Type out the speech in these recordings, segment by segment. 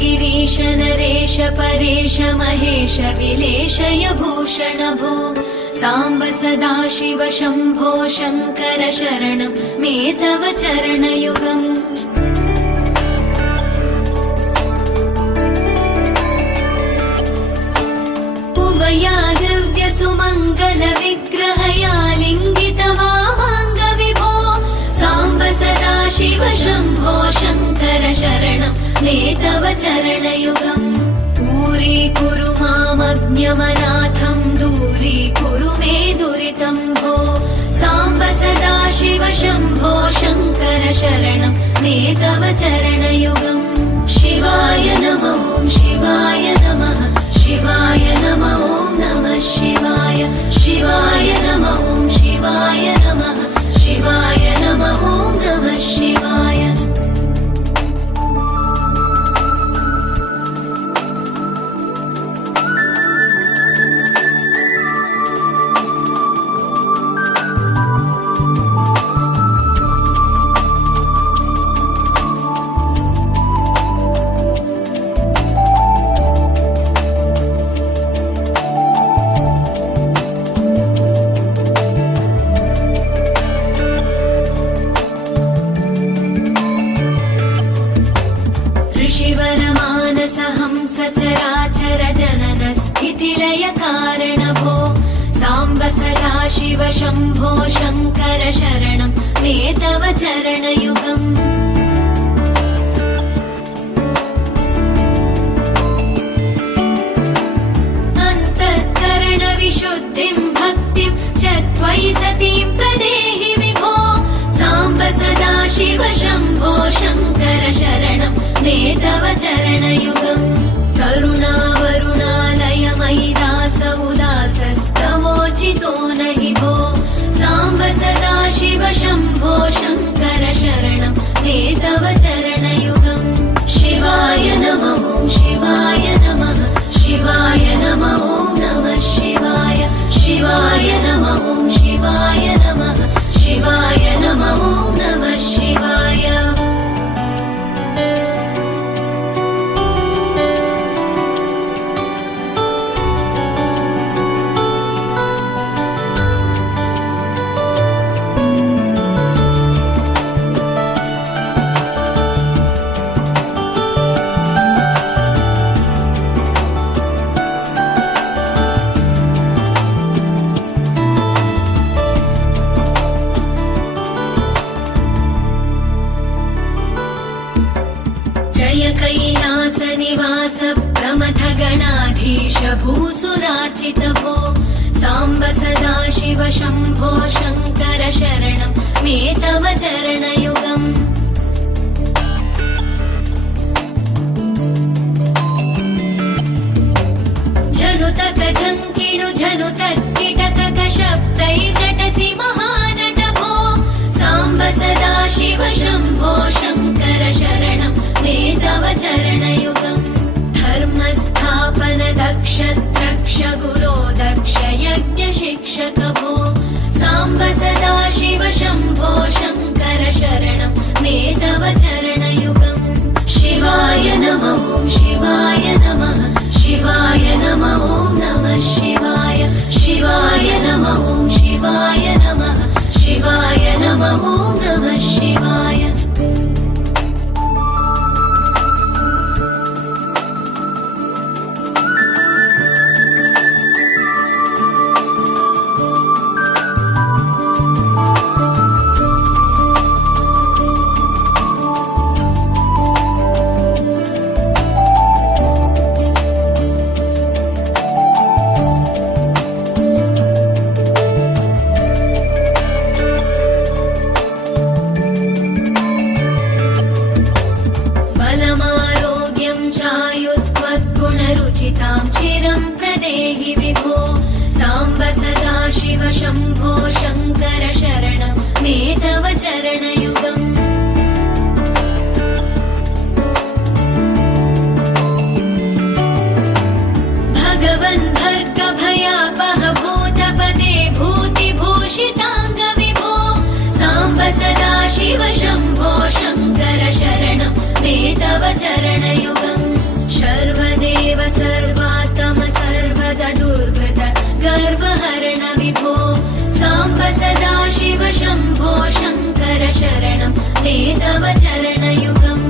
गिरीश नरेश परेश महेश विलेशय भूषण भो साम्ब सदाशिव शम्भो शङ्कर शरणं मे तव चरणयुगम् उमया दिव्य सुमङ्गल विग्रहया लिङ्गित वामाङ्ग विभो साम्ब सदाशिव शम्भो शङ्कर शरणं मे तव चरणयुगम् दूरीकुरु मामज्ञमनाथं दूरीकुरु मे दुरितं भो साम्ब सदाशिव शम्भो शङ्कर शरणं मे तव चरणयुगम् शिवाय नमः शिवाय नमः शिवाय नमः नमः शिवाय शिवाय नमः शिवाय नमः शिवाय नमः नमः शिवाय सचराचर जनन स्थितिलय कारण भो साम्ब सदाशिव शम्भो शङ्कर शरणं मे तव चरणयुगम् अन्तःकरण विशुद्धिं भक्तिं च त्वयि सतीं प्रदेहि विभो साम्ब सदाशिव शम्भो शङ्कर शरणं मे तव चरणयुगम् करुणावरुणालयमयि दास उदासस्तवोचितो नहि भो साम्ब सदाशिव शम्भो शङ्कर शरणं मे तव चरणयुगम् शिवाय नमः शिवाय नमः शिवाय नमः नमः शिवाय शिवाय नमः शिवाय नमः शिवाय नमः नमः शिवाय कैलासनिवास प्रमथ गणाधीश भूसुरार्चित भो साम्ब सदाशिव शम्भो शङ्कर शरणं मे तव चरणयुगम् झनुतक झङ्किणु झनुतक्किटकक शब्दैर्नटसि महानट भो साम्ब सदाशिव शम्भो शङ्कर शरणं मे तव चरणयुगम् धर्मस्थापन दक्ष द्रक्ष गुरो दक्ष यज्ञ शिक्षक भो साम्ब सदाशिव शम्भो शङ्कर शरणं मे तव चरणयुगम् शिवाय नमः शिवाय नमः शिवाय नमः नमः शिवाय शिवाय नमः शिवाय नमः शिवाय नमः नमः शिवाय चिरं प्रदेहि विभो साम्ब सदाशिव शम्भो शङ्कर शरणं मे तव चरणयुगम् भगवन् भर्गभयापह भूतपदे भूतिभूषिताङ्ग विभो साम्ब सदाशिव शम्भो शङ्कर शरणं मे तव चरणयुगम् मे तव चरणयुगम्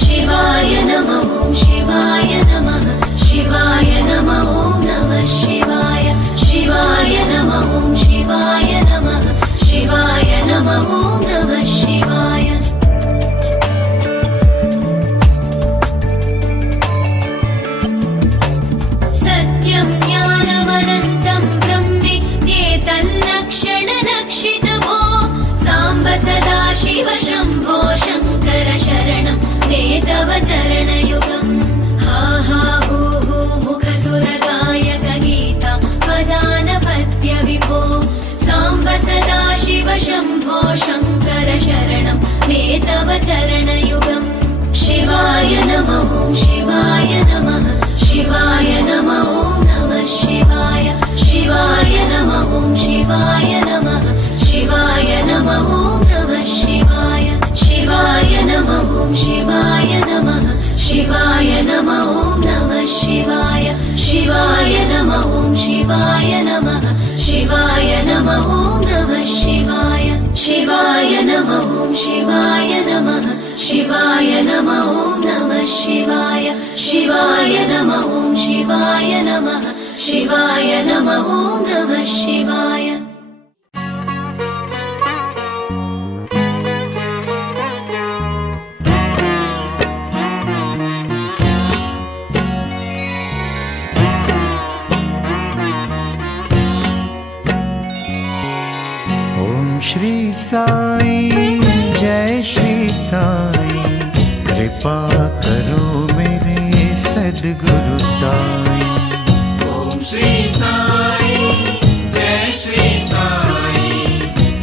शिवाय नमः ॐ शिवाय नमः शिवाय नमः ॐ नमः शिवाय शिवाय नमः ॐ शिवाय नमः शिवाय नमः ॐ नमः शिवाय सत्यं ज्ञानमनन्तं ब्रह्मेत्येतल्लक्षणलक्षितभो साम्ब सदा शिव शम्भो शङ्कर शरणं मे तव चरणयुगम् हा हा हू हू मुखसुरगायक गीता वदानपद्य विभो साम्ब सदा शिव शम्भो शङ्कर शरणं मे तव चरणयुगम् शिवाय नमः ॐ शिवाय नमः शिवाय नमः ॐ नमः शिवाय शिवाय नमः ॐ शिवाय नमः शिवाय नमः ॐ नमः शिवाय शिवाय नमः ॐ शिवाय नमः शिवाय नमः ॐ नमः शिवाय शिवाय नमः ॐ शिवाय नमः शिवाय नमः ॐ नमः शिवाय शिवाय नमः ॐ शिवाय नमः शिवाय नमः ॐ नमः शिवाय शिवाय नमः ॐ शिवाय नमः शिवाय नमः ॐ नमः शिवाय श्री साई जय श्री साई कृपा करो मेरे सद्गुरु साई ओम श्री साई जय श्री साई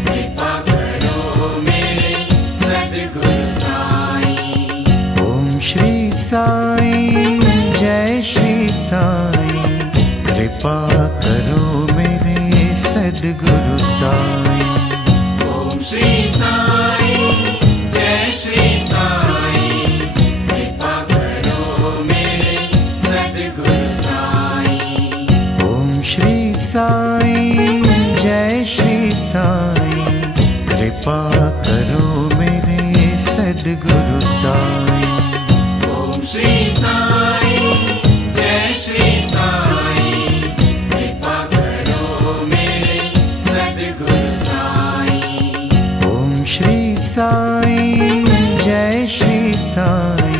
कृपा करो मेरे सद्गुरु साई ओम श्री साई जय श्री साई कृपा करो मेरे सद्गुरु साई ओम श्री साई जय श्री साई कृपा करो मेरे सद्गुरु साई ओम श्री साई जय श्री साई कृपा करो मेरे सद्गुरु साई ओम श्री साई जय श्री साई कृपा करो मेरे सद्गुरु साई ओम श्री साई जय श्री साई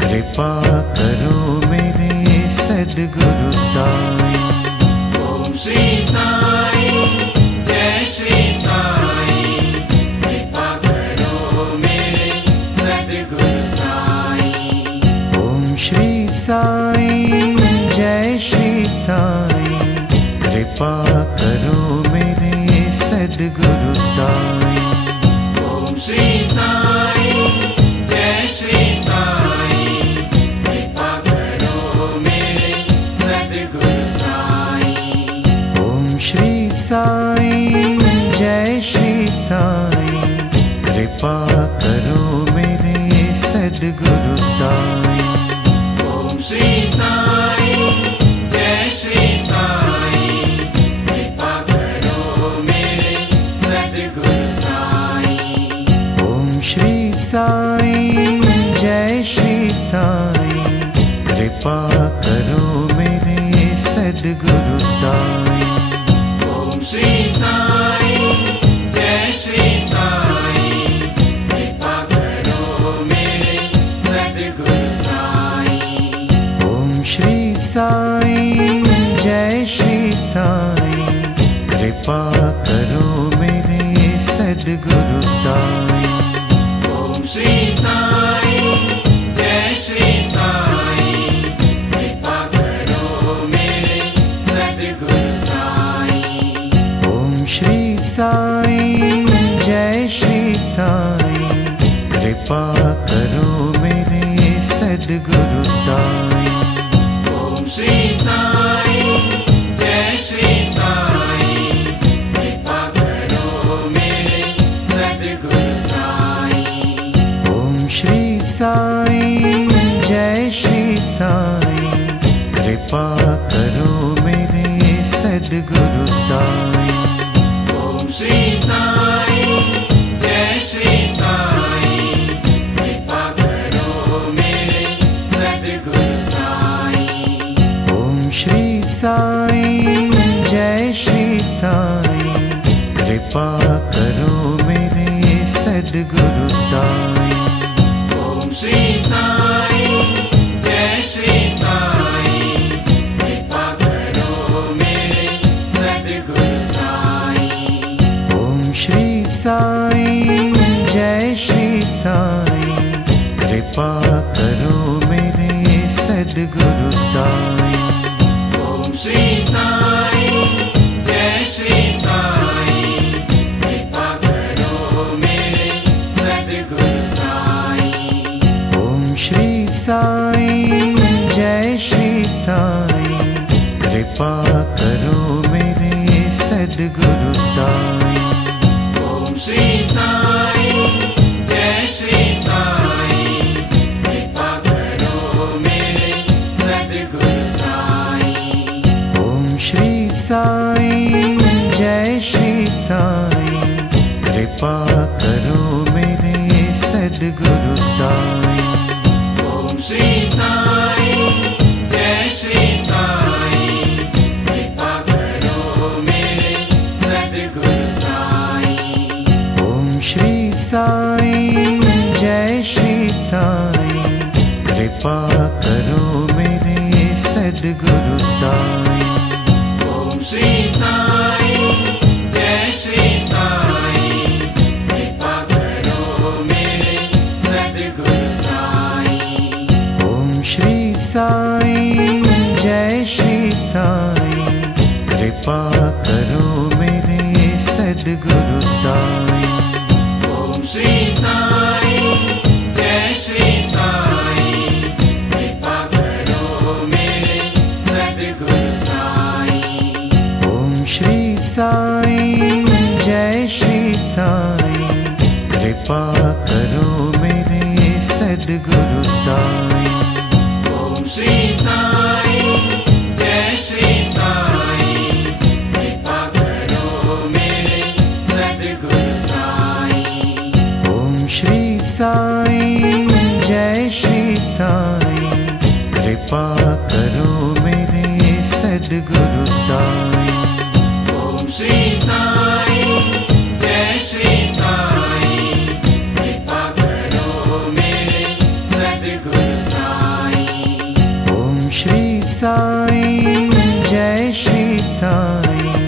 कृपा करो मेरे सद्गुरु साई ओम श्री साई जय श्री साई कृपा करो मेरे सद्गुरु साई ओम श्री साई जय श्री साई कृपा करो मेरे सद्गुरु साई ओम श्री साई जय श्री साई कृपा करो मेरे सद्गुरु साई ओम श्री साई जय श्री साई कृपा करो मेरे सद्गुरु साई ओम श्री साई जय श्री साई कृपा करो मेरे सद्गुरु साई ओम श्री साई जय श्री साई कृपा करो मेरे सद्गुरु साई ओम श्री साई जय श्री साई कृपा करो मेरे सद्गुरु साई ओम श्री साई जय श्री साई कृपा करो मेरे सद्गुरु साई ओम श्री साई जय श्री साई कृपा करो मेरे सद्गुरु साई ओम श्री साई जय श्री साई कृपा करो मेरे सद्गुरु साई ओम श्री साई जय श्री साई कृपा करो मेरे सद्गुरु साई ओम श्री साई जय श्री साई कृपा करो मेरे सद्गुरु साई ओम श्री साई जय श्री साई साईं जय श्री साईं, कृपा करो मेरे सद्गुरु साईं। ओम श्री साईं जय श्री साईं, कृपा करो मेरे सद्गुरु साईं। ओम श्री साईं जय श्री साईं, कृपा करो मेरे सद्गुरु साईं। ओम श्री साईं जय श्री साईं, कृपा करो मेरे सद्गुरु साईं। ओम श्री साईं जय श्री साईं, कृपा करो मेरे सद्गुरु साईं। ओम श्री साईं जय श्री साईं, कृपा करो मेरे सद्गुरु साईं। ओम श्री साईं जय श्री साईं, कृपा करो मेरे सद्गुरु साईं। ओम श्री साईं जय श्री साईं, कृपा करो मेरे सद्गुरु साईं। ओम श्री साईं जय श्री साईं, कृपा करो मेरे सद्गुरु साईं। ओम श्री साईं जय श्री साईं, कृपा करो मेरे सद्गुरु साईं। ओम श्री साईं जय श्री साईं, कृपा करो मेरे सद्गुरु साईं। ओम श्री साईं जय श्री साईं, कृपा करो मेरे सद्गुरु साईं। ओम श्री साईं जय श्री साईं, कृपा करो मेरे सद्गुरु साईं। ओम श्री साईं जय श्री साईं, कृपा करो मेरे सद्गुरु साईं। ओम श्री साईं जय श्री साईं, कृपा करो मेरे सद्गुरु साईं। ओम श्री साईं जय श्री साईं, कृपा करो मेरे सद्गुरु साईं। ओम श्री साईं जय श्री साईं,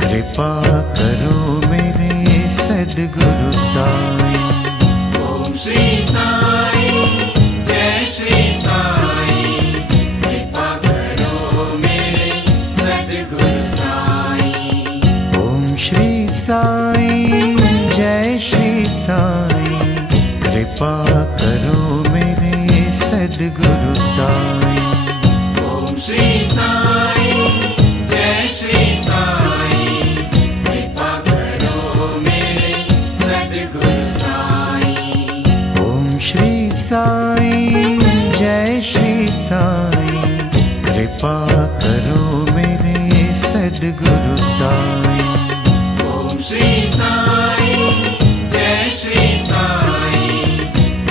कृपा करो मेरे सद्गुरु साईं। ओम श्री साईं जय श्री साईं, कृपा करो मेरे सद्गुरु साईं। ओम श्री साईं जय श्री साईं, कृपा करो मेरे सद्गुरु साईं। ओम श्री साईं जय श्री साईं, कृपा करो मेरे सद्गुरु साईं। ओम श्री साईं जय श्री साईं, कृपा करो मेरे सद्गुरु साईं। ओम श्री साईं जय श्री साईं,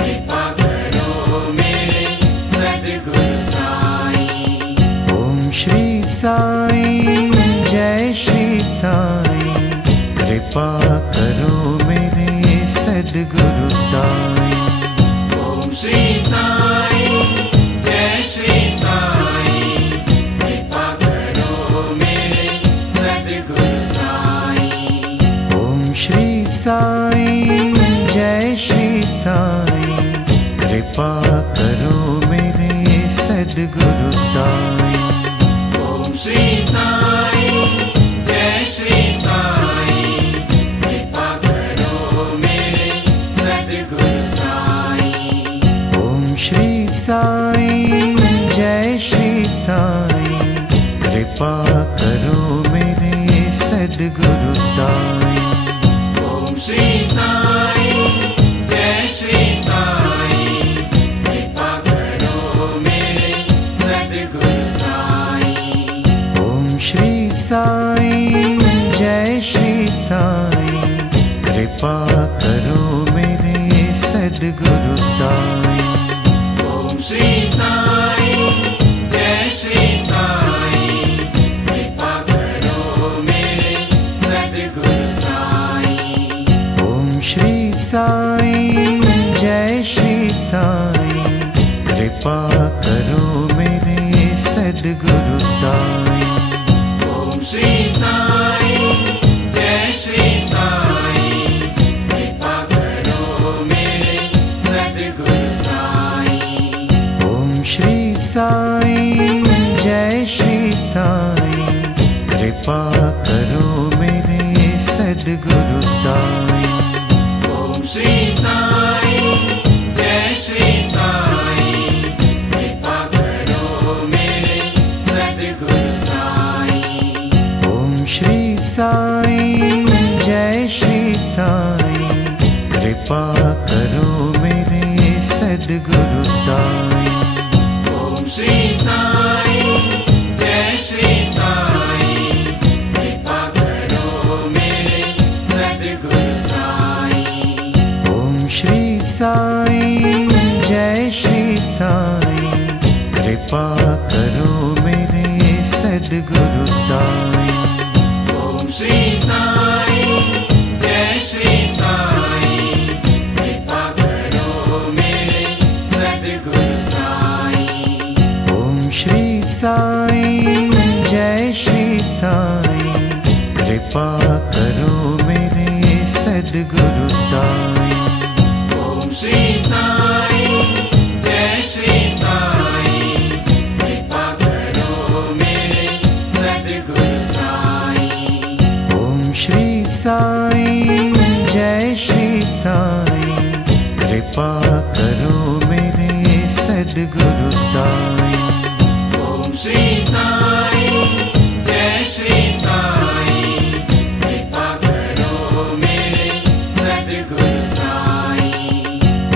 कृपा करो मेरे सद्गुरु साईं। ओम श्री साईं जय श्री साईं, कृपा करो मेरे सद्गुरु साईं। ओम श्री साईं जय श्री साईं, कृपा करो मेरे सद्गुरु साईं। ओम श्री साईं जय श्री साईं, कृपा करो मेरे सद्गुरु साईं। ओम श्री साईं जय श्री साईं, कृपा करो मेरे सद्गुरु साईं। ओम श्री साईं जय श्री साईं, कृपा करो मेरे सद्गुरु साईं। ओम श्री साईं जय श्री साईं, कृपा करो मेरे सद्गुरु साईं। ओम श्री साईं जय श्री साईं, कृपा करो मेरे सद्गुरु साईं। ओम श्री साईं जय श्री साईं, सद्गुरु साईं। ओम श्री साई जय श्री साई कृपा करो मेरे सद्गुरु साई। ओम श्री साईं जय श्री साईं कृपा करो मेरे सद्गुरु साईं। ओम श्री साई जय श्री साई कृपा करो मेरे सद्गुरु साई। ओम श्री साईं जय श्री साईं कृपा करो मेरे सद्गुरु साईं। ओम श्री साई जय श्री साई कृपा करो मेरे सद्गुरु साई। ओम श्री साईं जय श्री साईं कृपा करो मेरे सद्गुरु साईं। ओम श्री साई जय श्री साई कृपा करो मेरे सद्गुरु साई। ओम श्री साईं जय श्री साईं कृपा करो मेरे सद्गुरु साईं। ओम श्री साई जय श्री साई कृपा करो मेरे सद्गुरु साई। ओम श्री साईं जय श्री साईं कृपा करो मेरे सद्गुरु साईं। ओम श्री साई जय श्री साई कृपा करो मेरे सद्गुरु साई।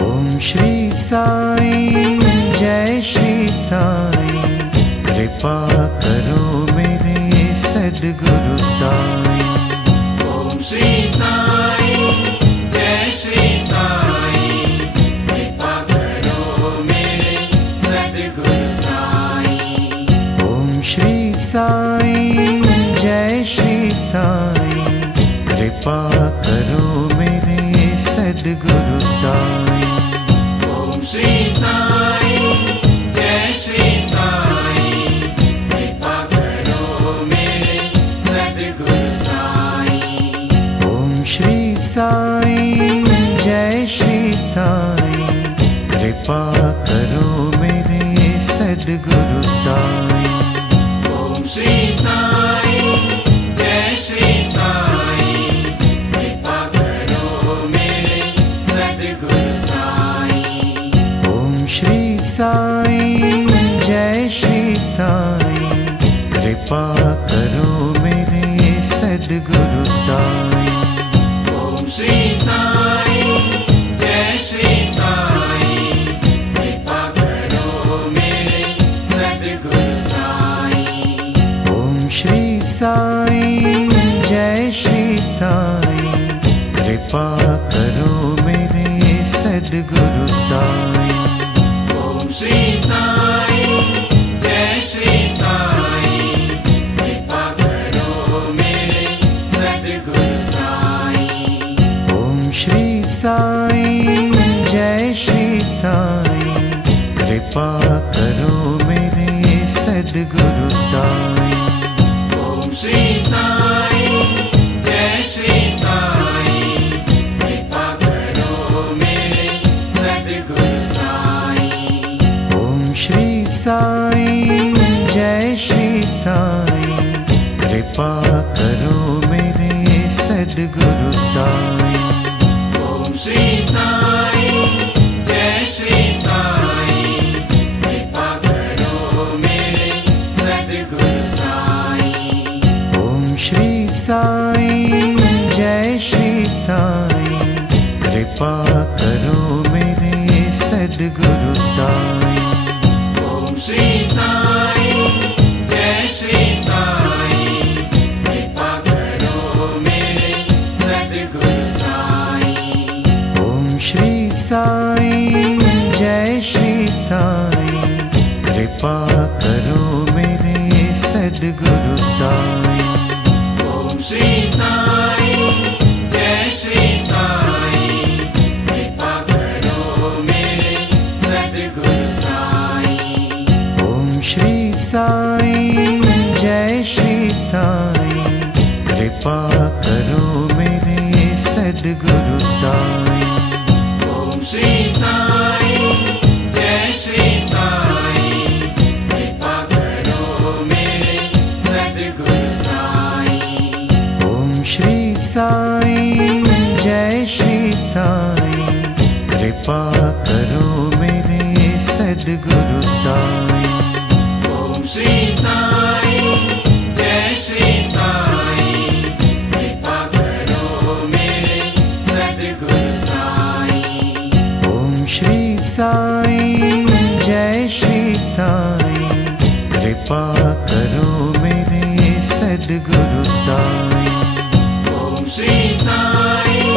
ओम श्री साईं जय श्री साईं कृपा करो मेरे सद्गुरु साईं। ओम श्री साई जय श्री साई कृपा करो मेरे सद्गुरु साई। ओम श्री साईं जय श्री साईं कृपा करो मेरे सद्गुरु साईं। ओम श्री साई जय श्री साई कृपा करो मेरे सद्गुरु साई। ओम श्री साईं जय श्री साईं कृपा करो मेरे सद्गुरु साईं। ओम श्री साई जय श्री साई कृपा करो मेरे सद्गुरु साई। ओम श्री साईं जय श्री साईं कृपा करो मेरे सद्गुरु साईं। ओम श्री साई जय श्री साई कृपा करो मेरे सद्गुरु साई। ओम श्री साईं जय श्री साईं कृपा करो मेरे सद्गुरु साईं। ओम श्री साई जय श्री साई कृपा करो मेरे सद्गुरु साई। ओम श्री साईं जय श्री साईं कृपा करो मेरे सद्गुरु साईं। ओम श्री साई जय श्री साई कृपा करो मेरे सद्गुरु साई। ओम श्री साईं जय श्री साईं कृपा करो मेरे सद्गुरु साईं। ओम श्री साई जय श्री साई कृपा करो मेरे सद्गुरु साई। ओम श्री साईं जय श्री साईं कृपा करो मेरे सद्गुरु साईं। ओम श्री साई जय श्री साई कृपा करो मेरे सद्गुरु साई। ओम श्री साईं जय श्री साईं कृपा करो मेरे सद्गुरु साईं। ओम श्री साई जय श्री साई कृपा करो मेरे सद्गुरु साई। ओम श्री साईं जय श्री साईं कृपा करो मेरे सद्गुरु साईं। ओम श्री साईं जय श्री साईं कृपा करो मेरे सद्गुरु साईं। ओम श्री साईं जय श्री साईं कृपा करो मेरे सद्गुरु साईं। ओम श्री साईं जय श्री साईं कृपा करो मेरे सद्गुरु साईं। ओम श्री साईं जय श्री साईं कृपा करो मेरे सद्गुरु साईं। ओम श्री साईं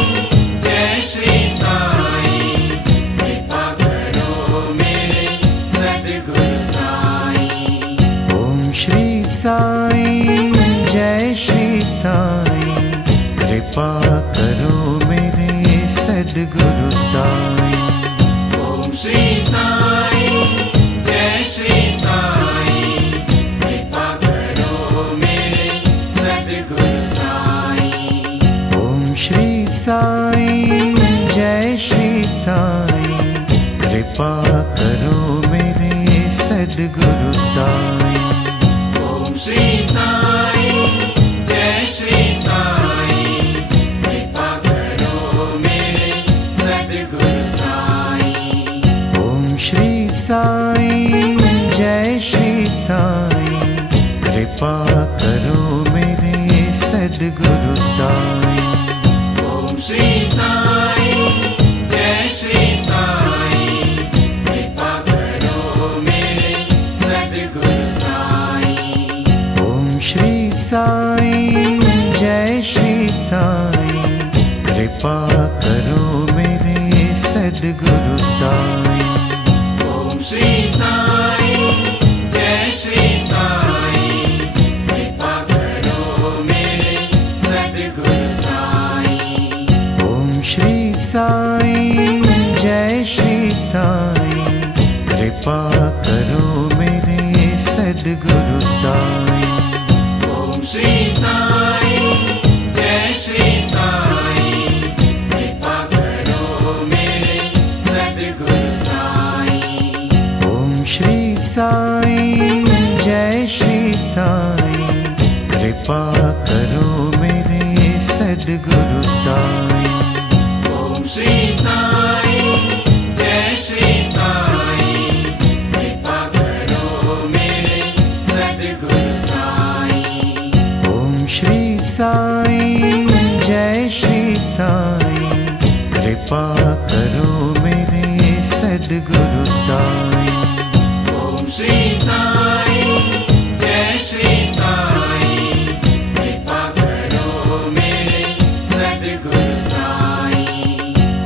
जय श्री साईं कृपा करो मेरे सद्गुरु साईं। ओम श्री साईं जय श्री साईं कृपा करो मेरे सद्गुरु साईं। ओम श्री साईं जय श्री साईं कृपा करो मेरे सद्गुरु साईं। ओम श्री साईं जय श्री साईं कृपा करो मेरे सद्गुरु साईं। ओम श्री साईं जय श्री साईं कृपा करो मेरे सद्गुरु साईं। ओम श्री साईं जय श्री साईं कृपा करो मेरे सद्गुरु साईं। ओम श्री साईं जय श्री साईं कृपा करो मेरे सद्गुरु साईं। ओम श्री साईं जय श्री साईं कृपा करो मेरे सद्गुरु साईं। ओम श्री साईं जय श्री साईं कृपा करो मेरे सद्गुरु साईं। ओम श्री साईं जय श्री साईं कृपा करो मेरे सद्गुरु साईं। ओम श्री साईं जय श्री साईं कृपा करो मेरे सद्गुरु साईं। ओम श्री साईं जय श्री साईं कृपा करो मेरे सद्गुरु साईं। ओम श्री साईं जय श्री साईं कृपा करो मेरे सद्गुरु साईं। ओम श्री साईं जय श्री साईं कृपा करो मेरे सद्गुरु साईं। ओम श्री साईं जय श्री साईं कृपा करो मेरे सद्गुरु साईं।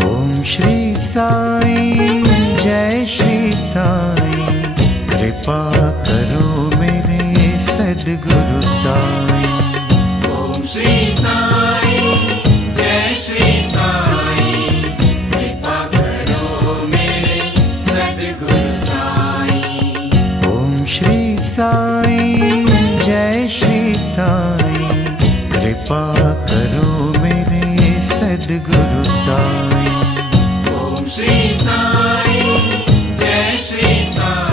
ओम श्री साईं जय श्री साईं कृपा करो मेरे सद्गुरु साईं। ओम श्री साईं जय श्री साईं कृपा करो मेरे सद्गुरु साईं। ओम श्री साईं जय श्री साईं कृपा करो मेरे सद्गुरु साईं। ओम श्री साईं जय श्री साईं।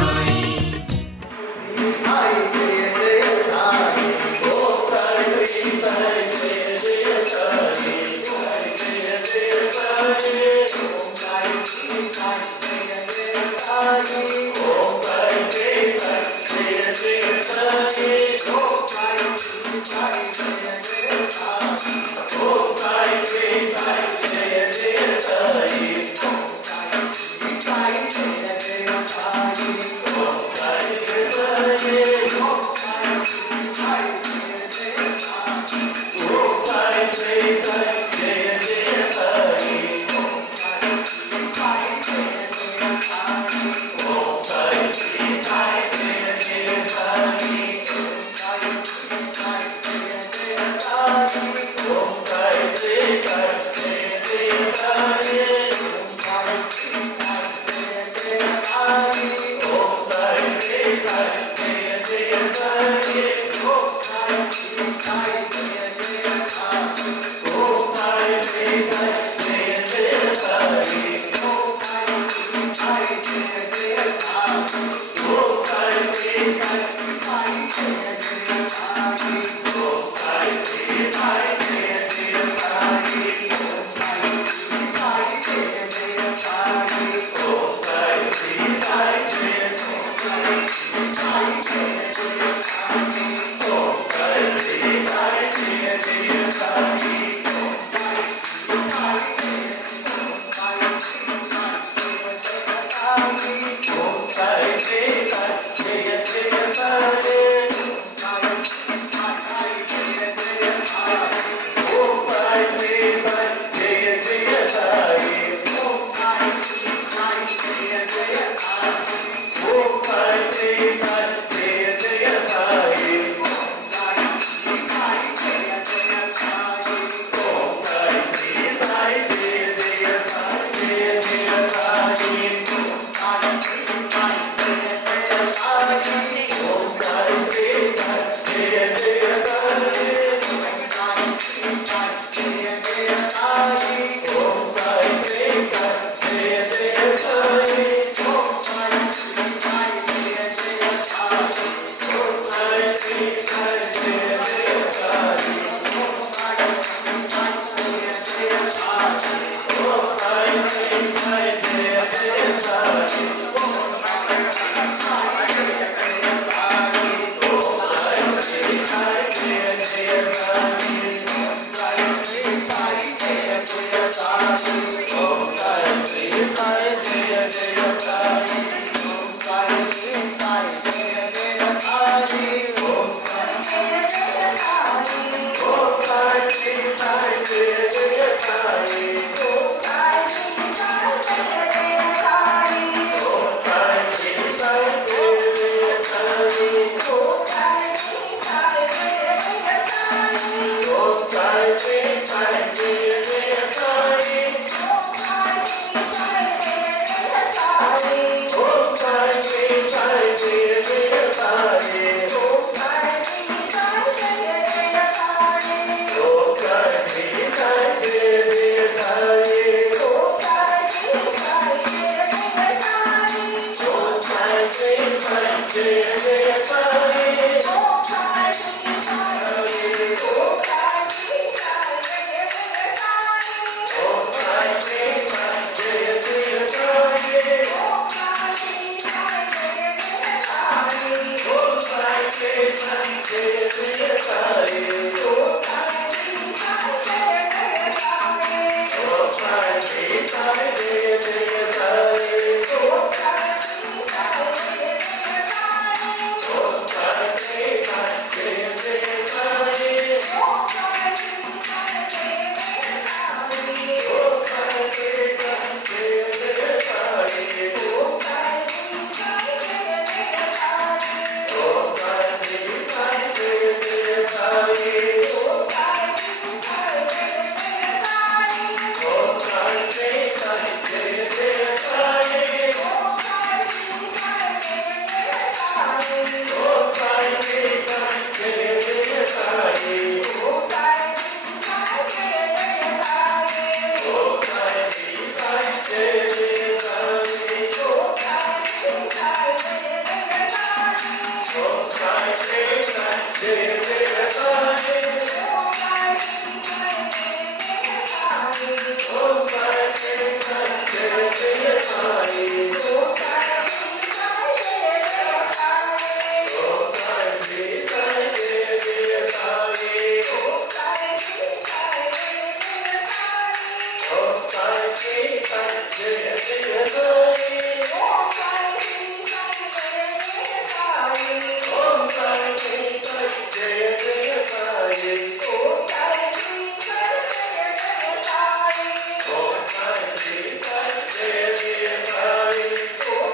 Om Oh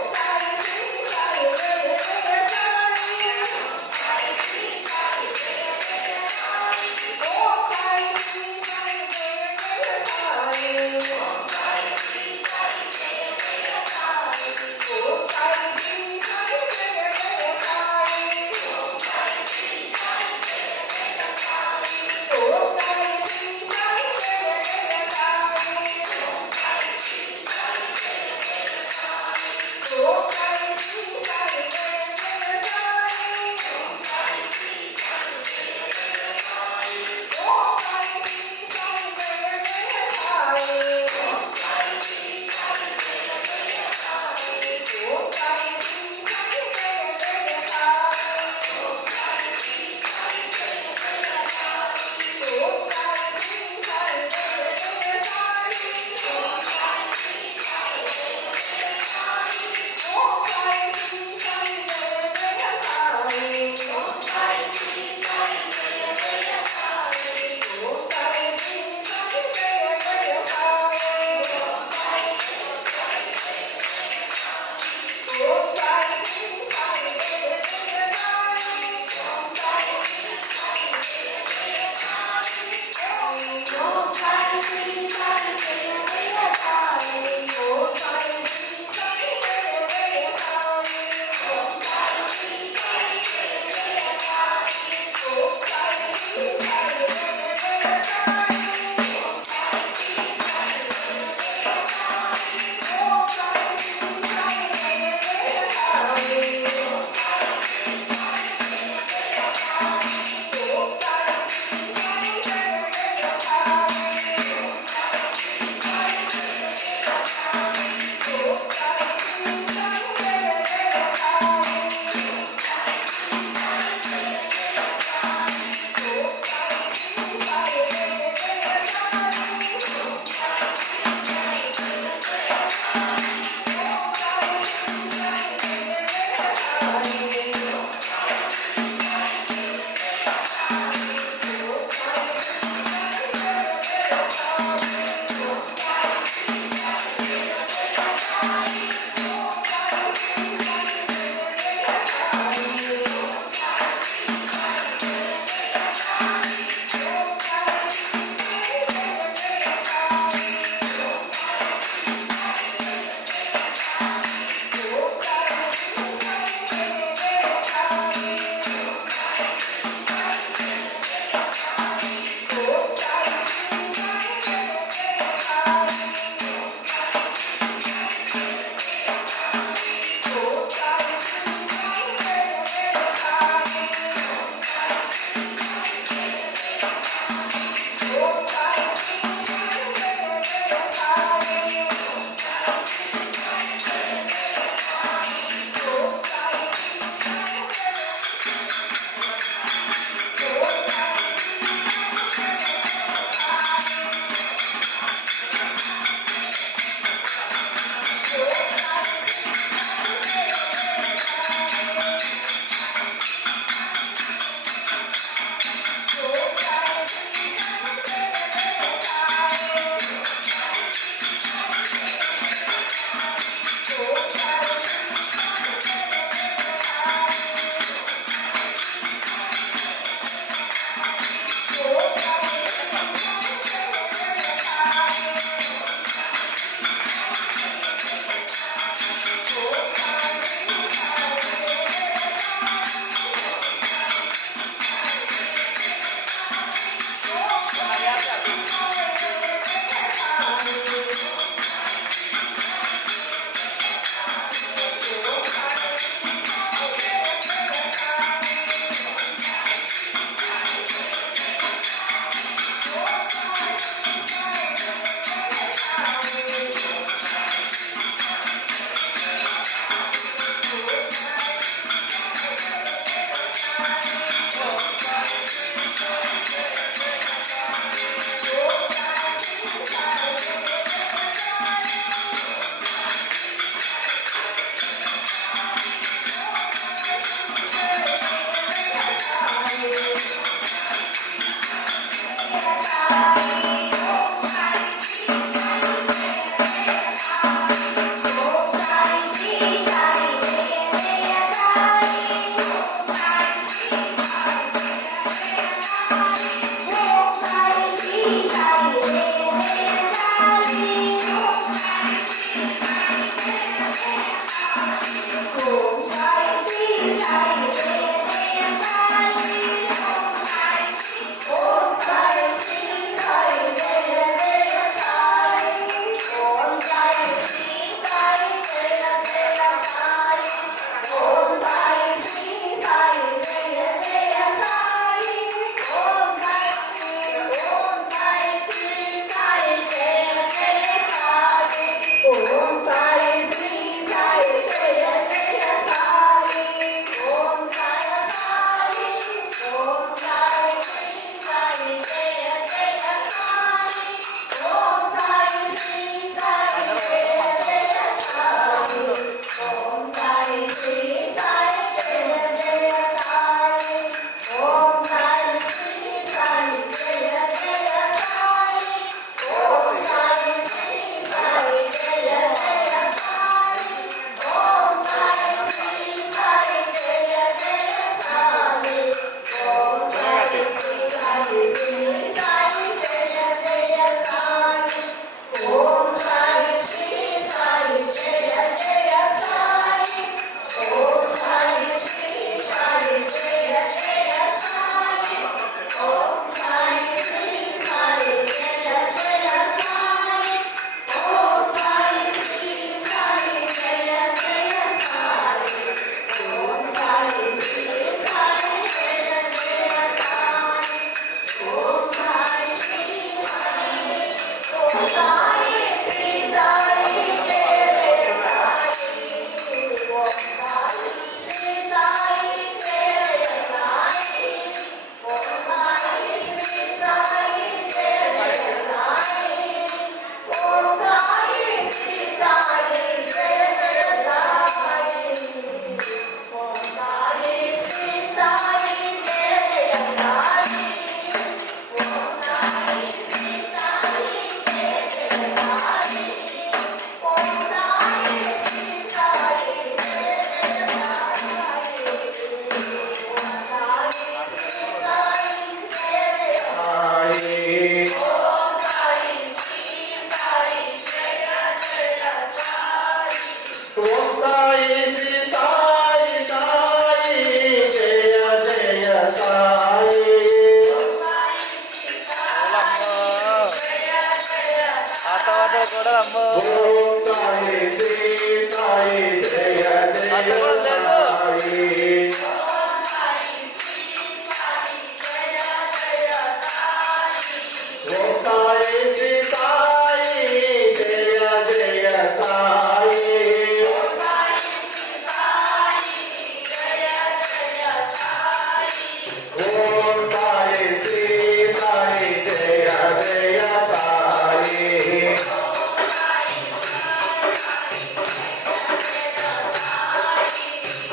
ओम साई श्री साई जय जय साई।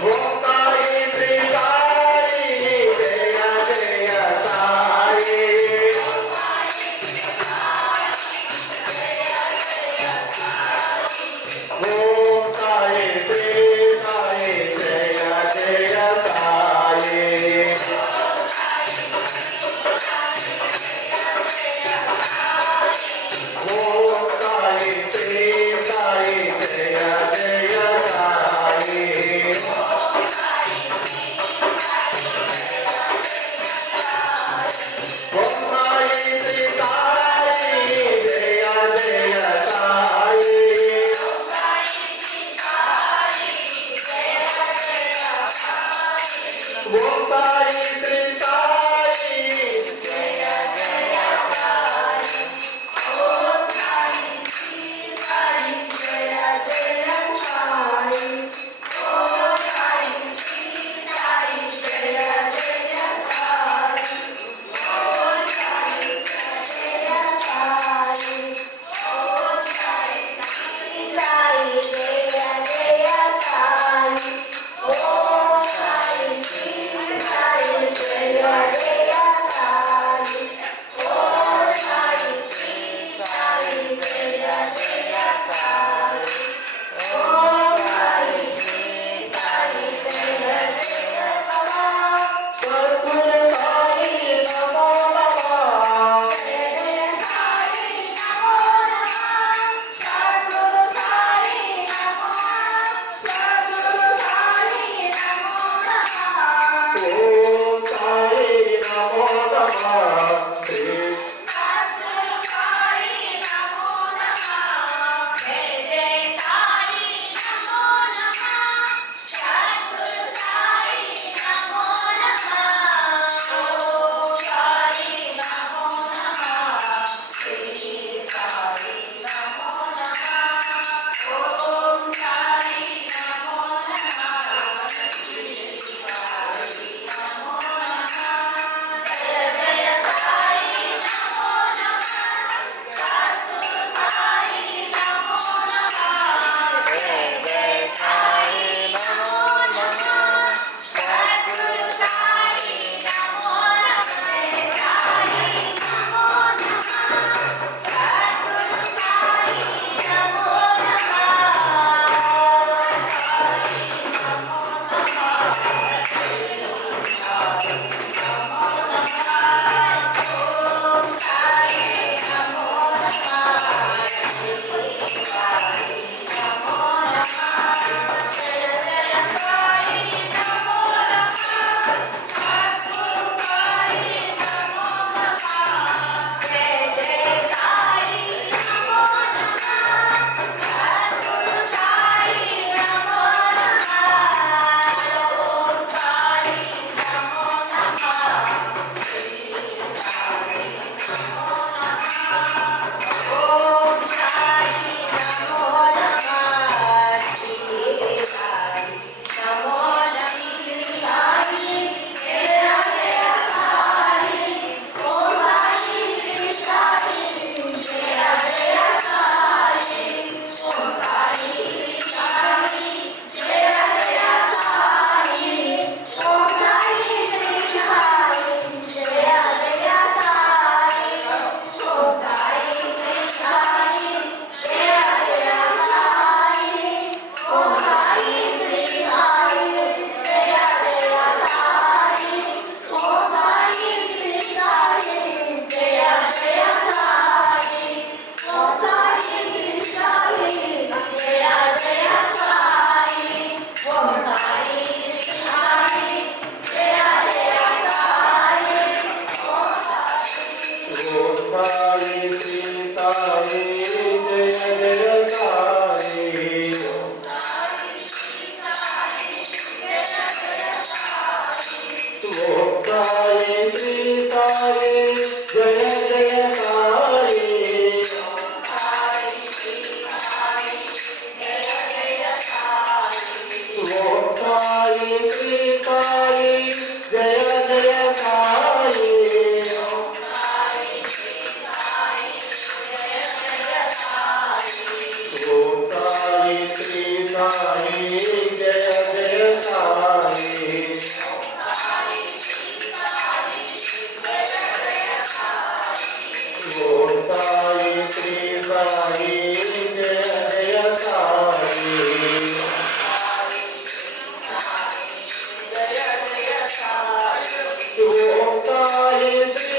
ओम साई श्री साई जय जय साई। ओम साई श्री साई जय जय साई। ओम साई श्री साई जय जय साई। ओम साई श्री साई जय जय साई। ओम साई श्री साई जय जय ॐ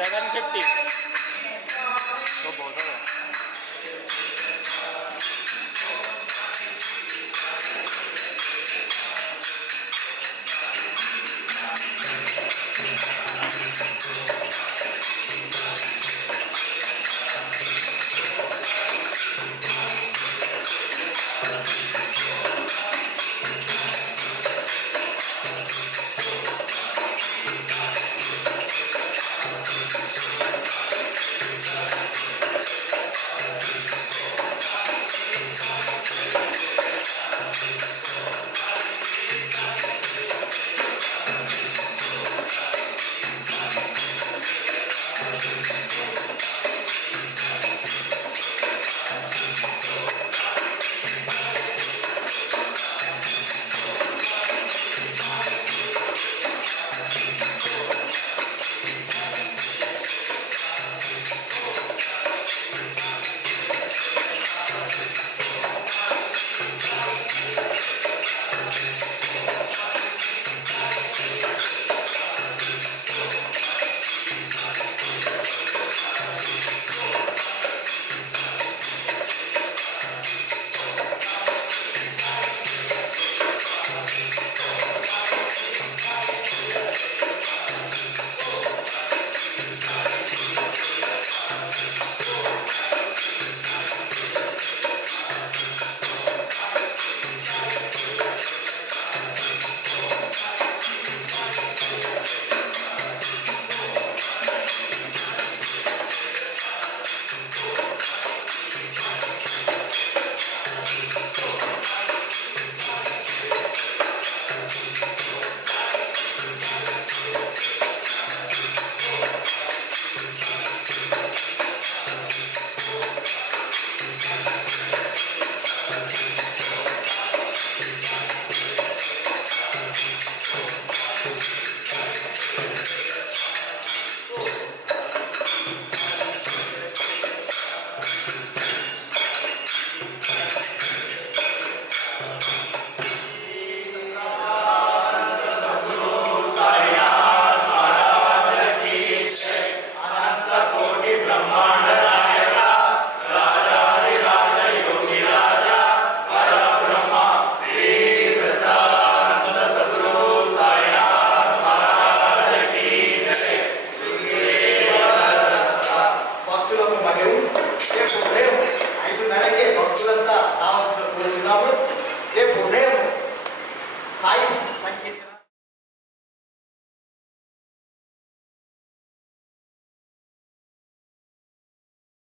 750